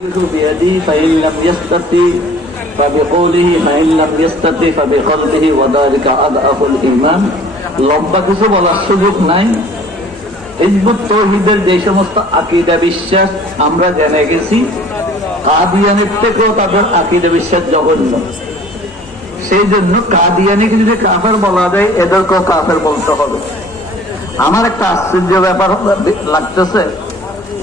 بيده فإن لم يستطع فبقوله فإن لم يستطع فبقلبه وذلك أضعف الإيمان। লম্বা কিছু বলার সুযোগ নাই। হিজবুত তাওহীদের যে সমস্ত আকীদা বিশ্বাস আমরা জেনে গেছি, কাদিয়ানের থেকেও তাদের আকীদা বিশ্বাস জঘন্য। সেই জন্য কাদিয়ানিকে যদি কাফের বলা যায়, এদেরকেও কাফের বলতে হবে। আমার একটা আশ্চর্য ব্যাপার লাগতেছে,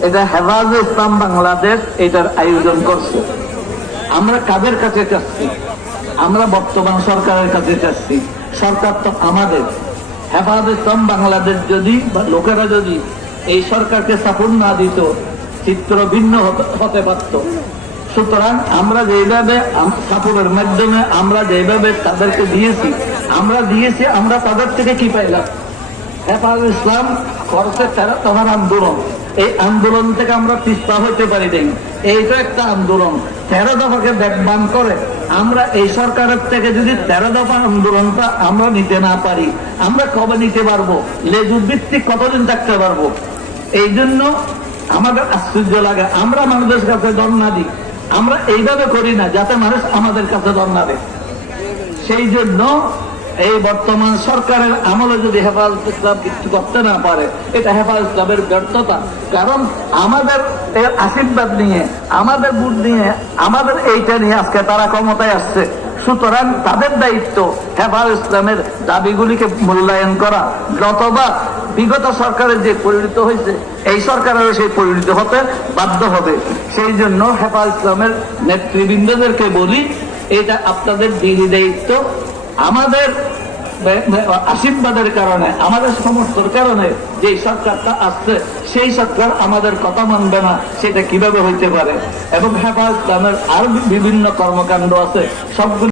এটা হেফাজে ইসলাম বাংলাদেশ এটার আয়োজন করছে। আমরা কাদের কাছে চাচ্ছি? আমরা বর্তমান সরকারের কাছে চাচ্ছি। সরকার তো আমাদের। হেফাজে ইসলাম বাংলাদেশ যদি বা লোকেরা যদি এই সরকারকে সাপোর্ট না দিত, চিত্র ভিন্ন হতে পারত। সুতরাং আমরা যেভাবে সাপোর্টের মাধ্যমে আমরা যেভাবে তাদেরকে দিয়েছি, আমরা তাদের থেকে কি পাইলাম? হেফাজে ইসলাম করছে তোমার আন্দোলন। এই আন্দোলন থেকে আমরা পিছপা হইতে পারি নাই। এইটা একটা আন্দোলন 13 দফাকে ব্যাকবান করে আমরা এই সরকারের থেকে যদি 13 দফা আন্দোলনটা আমরা নিতে না পারি, আমরা কবে নিতে পারবো? লেজুর ভিত্তিক কতদিন থাকতে পারবো? এই জন্য আমাদের আশ্চর্য লাগে। আমরা মানুষের কাছে ধর্ণা দিই, আমরা এইভাবে করি না যাতে মানুষ আমাদের কাছে ধর্ণা দেয়। সেই জন্য এই বর্তমান সরকারের আমলে যদি হেফাজত ইসলাম কিছু করতে না পারে, এটা হেফাজত ইসলামের ব্যর্থতা। কারণ আমাদের আশীর্বাদ নিয়ে, আমাদের ভোট নিয়ে, আমাদের এইটা নিয়ে আজকে তারা ক্ষমতায় আসছে। সুতরাং তাদের দায়িত্ব হেফাজত ইসলামের দাবিগুলিকে মূল্যায়ন করা, যতবা বিগত সরকারের যে পরিণত হয়েছে এই সরকারেরও সেই পরিণত হতে বাধ্য হবে। সেই জন্য হেফাজত ইসলামের নেতৃবৃন্দদেরকে বলি, এটা আপনাদের দিনই দায়িত্ব। আমাদের আশীর্বাদের কারণে, আমাদের সমর্থর কারণে যে সরকারটা আসছে, সেই সরকার আমাদের কথা মানবে না, সেটা কিভাবে হইতে পারে? এবং হেফাজত ইসলামের আরো বিভিন্ন কর্মকাণ্ড আছে, সবগুলো